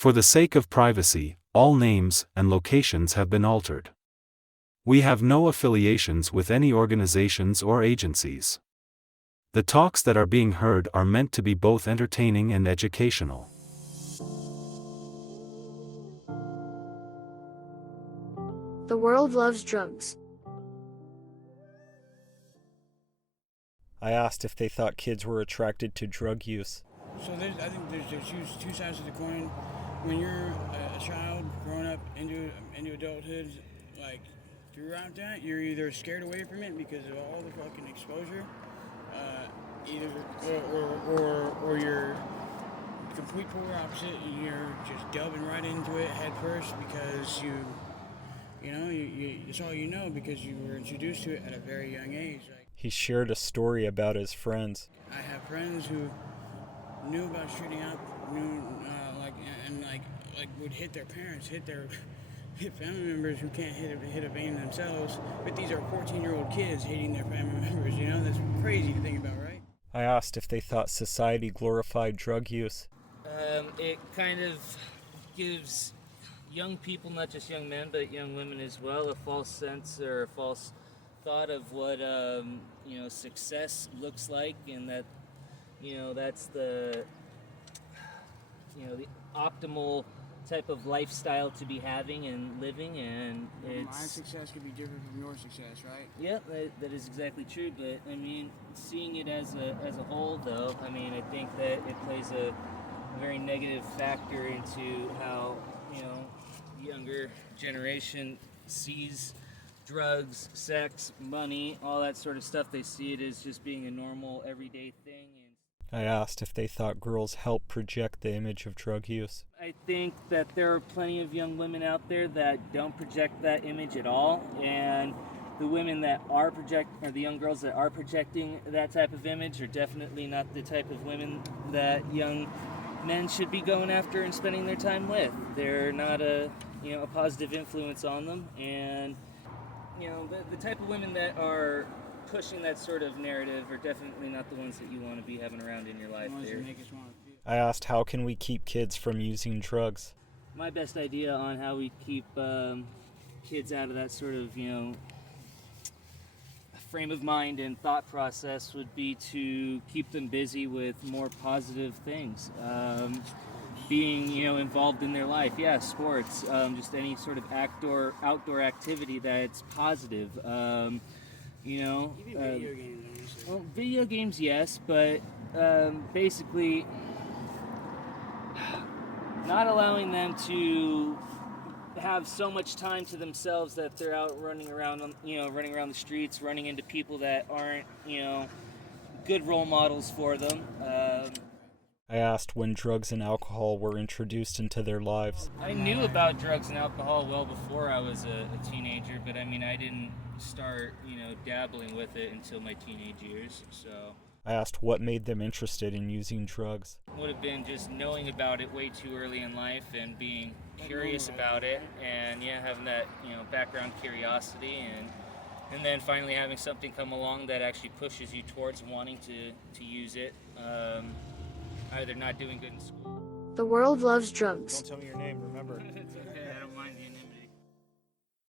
For the sake of privacy, all names and locations have been altered. We have no affiliations with any organizations or agencies. The talks that are being heard are meant to be both entertaining and educational. The world loves drugs. I asked if they thought kids were attracted to drug use. So I think there's two sides to the coin. When you're a child growing up into adulthood, like throughout that, you're either scared away from it because of all the fucking exposure, or you're complete polar opposite, and you're just delving right into it head first because you it's all you know because you were introduced to it at a very young age. Like, He shared a story about his friends. I have friends who knew about shooting up, would hit their parents, hit family members who can't hit a vein themselves. But these are 14-year-old kids hitting their family members. You know, that's crazy to think about, right? I asked if they thought society glorified drug use. It kind of gives young people, not just young men, but young women as well, a false sense or a false thought of what success looks like, and that that's the the optimal type of lifestyle to be having and living, and My success could be different from your success, right? Yeah, that is exactly true. But I mean, seeing it as a whole, though, I mean, I think that it plays a very negative factor into how the younger generation sees drugs, sex, money, all that sort of stuff. They see it as just being a normal, everyday thing. I asked if they thought girls help project the image of drug use. I think that there are plenty of young women out there that don't project that image at all, and the women that are the young girls that are projecting that type of image are definitely not the type of women that young men should be going after and spending their time with. They're not a positive influence on them, and the type of women that are pushing that sort of narrative are definitely not the ones that you want to be having around in your life. I asked how can we keep kids from using drugs. My best idea on how we keep kids out of that sort of frame of mind and thought process would be to keep them busy with more positive things. Being involved in their life, sports, just any sort of outdoor activity that's positive. Video games, well, video games, yes, but basically not allowing them to have so much time to themselves that they're out running around the streets, running into people that aren't good role models for them. I asked when drugs and alcohol were introduced into their lives. I knew about drugs and alcohol well before I was a teenager, but I mean, I didn't start, dabbling with it until my teenage years, so. I asked what made them interested in using drugs. Would have been just knowing about it way too early in life and being curious about it, and having that, background curiosity, and then finally having something come along that actually pushes you towards wanting to use it. Either not doing good in school. The world loves drugs. Don't tell me your name, remember. It's okay, I don't mind you.